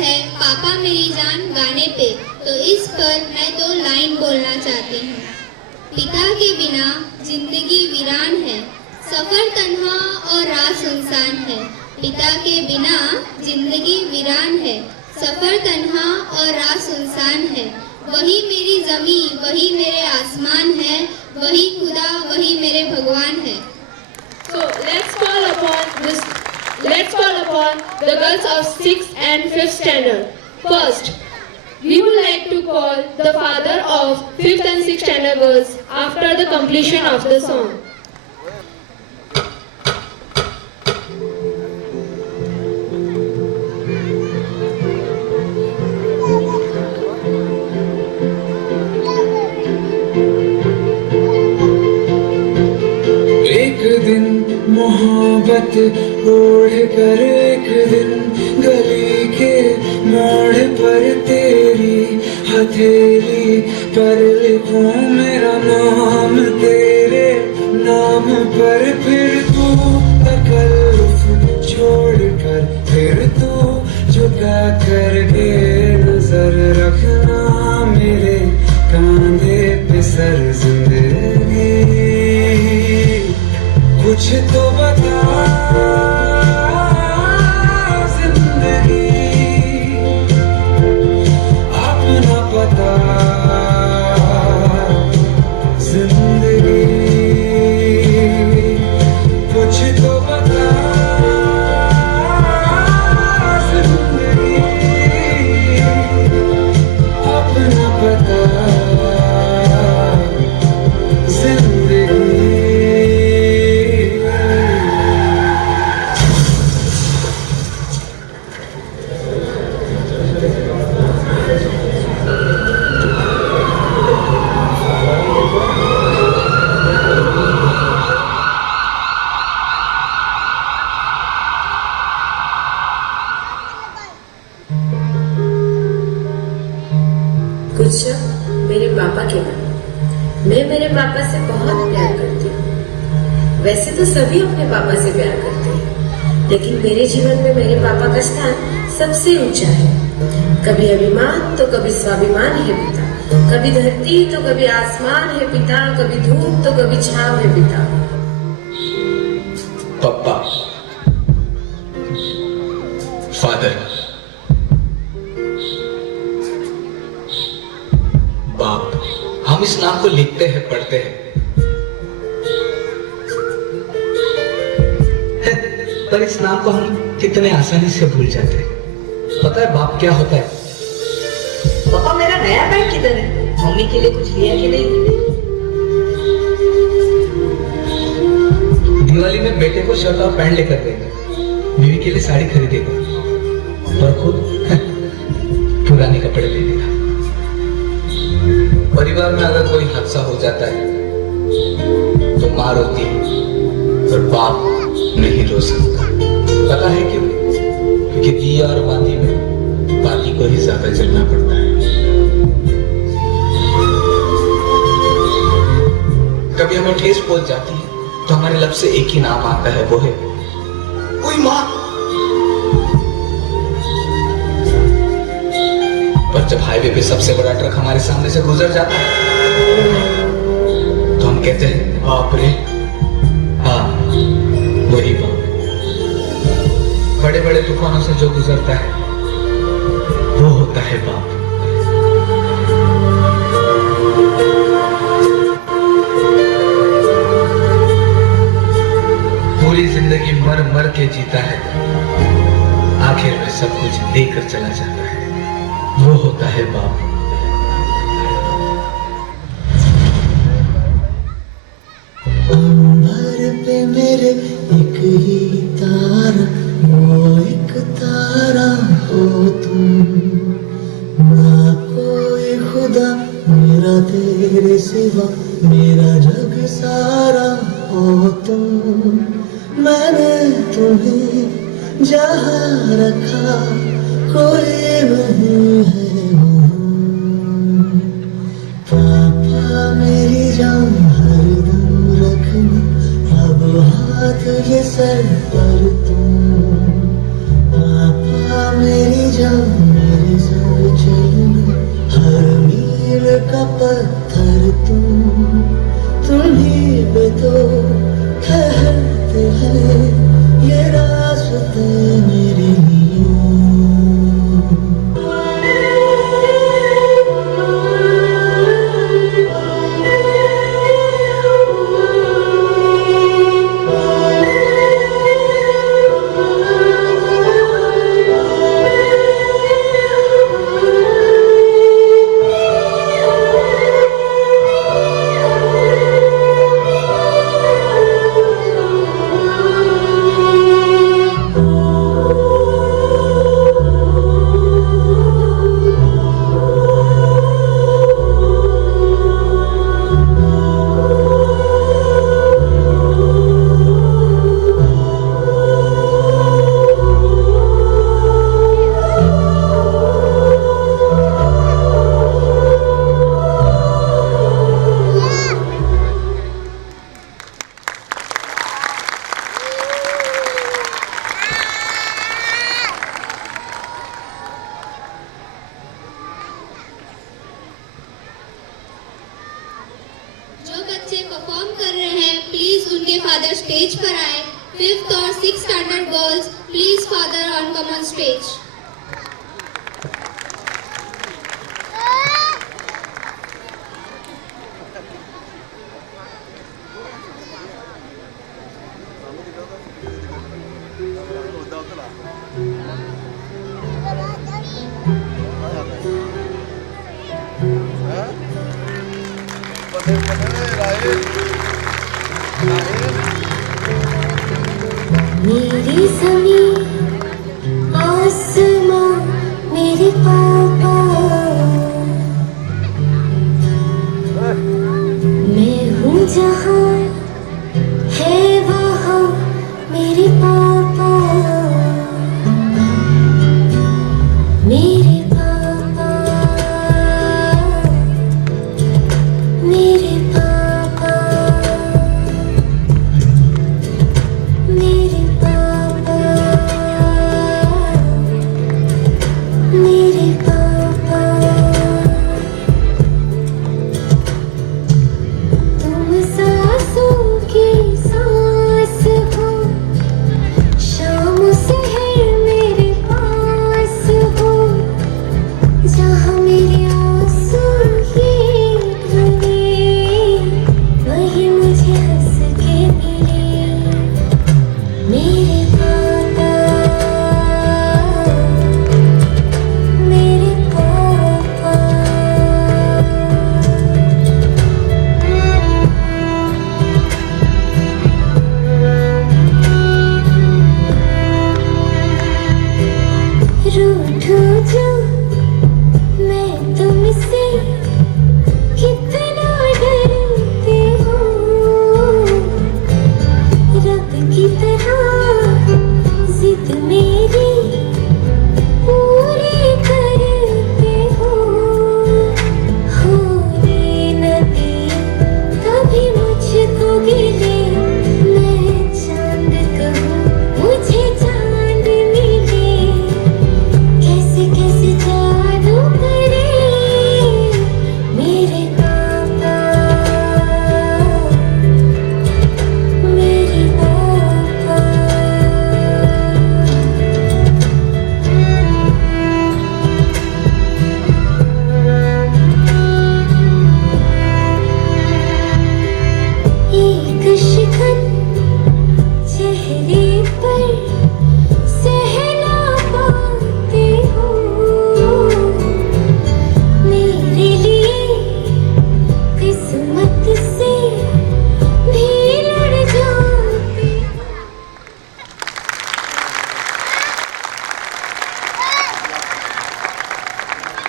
है पापा मेरी जान गाने पे, तो इस पर मैं 2 लाइन बोलना चाहती हूँ। पिता के बिना जिंदगी वीरान है, सफर तन्हा और राह सुनसान है। पिता के बिना जिंदगी वीरान है, सफर तन्हा और राह सुनसान है। वही मेरी जमी, वही मेरे आसमान है, वही खुदा, वही मेरे भगवान है। So let's call upon the girls of 6th and 5th standard. First, we would like to call the father of 5th and 6th standard girls after the completion of the song. मोहब्बत ओढ़ कर एक दिन गली के मोड़ पर तेरी हथेली पर लिखूं मेरा नाम तेरे नाम पर। फिर तू तकल्लुफ छोड़ कर, फिर तू झुका करके नजर रखना मेरे कांधे पे सर। जिंदगी कुछ तो बता, जिंदगी अपना पता। जिंदगी कुछ तो बता, जिंदगी अपना पता। कुछ शब्द मेरे पापा के नाम। मैं मेरे पापा से बहुत प्यार करती हूँ। वैसे तो सभी अपने पापा से प्यार करते हैं, लेकिन मेरे जीवन में मेरे पापा का स्थान सबसे ऊंचा है। कभी अभिमान तो कभी स्वाभिमान है पिता, कभी धरती तो कभी आसमान है पिता, कभी धूप तो कभी छाव है पिता। पापा, फादर, बाप। हम इस नाम को लिखते हैं, पढ़ते हैं, पर इस नाम को हम कितने आसानी से भूल जाते हैं। पता है बाप क्या होता है? पापा मेरा नया बैग किधर है? मम्मी के लिए कुछ लिया कि नहीं? दिवाली में बेटे को शर्ट और पैंट लेकर देंगे, बीवी के लिए साड़ी खरीदेगा और खुद पुराने कपड़े ले लेगा। परिवार में अगर कोई हादसा हो जाता है तो माँ रोती है और बाप नहीं रो सकता। पता है क्यों? क्योंकि दिया और बाती में बाती को ही ज्यादा जलना पड़ता है। कभी हमें ठेस पहुंच जाती है तो हमारे लब से एक ही नाम आता है, वो है कोई माँ। पर जब हाईवे पे सबसे बड़ा ट्रक हमारे सामने से गुजर जाता है तो हम कहते हैं बाप रे। हाँ, वही बाप। बड़े बड़े तूफानों से जो गुजरता है वो होता है बाप। पूरी जिंदगी मर मर के जीता है, आखिर में सब कुछ देकर चला जाता है, वो होता है बाप। अंबर पे मेरे एक ही तारा, वो एक तारा हो तुम। ना कोई खुदा मेरा तेरे सिवा, मेरा जग सारा हो तुम। मैंने तुम्हें जहाँ रखा कोई नहीं है वहाँ। पापा मेरी जान हरदम रखना, अब हाथ ये सर पर तुम। पापा मेरी जान इन्फॉर्म कर रहे हैं, प्लीज उनके फादर स्टेज पर आए। 5th और 6th standard girls, please father on come on stage. मेरी ज़मीं आसमां मेरे पापा, मैं हूँ जहाँ है वहाँ मेरे पापा, मेरे पापा, मेरे पापा, मेरे पापा, मेरे पापा। तुम सांसों की सांस हो, शाम सहर मेरे पास हो, जहाँ मेरे आंसू ही ढले, वही मुझे हंस के मिले। मेरे पापा, मेरे पापा। रूठो जो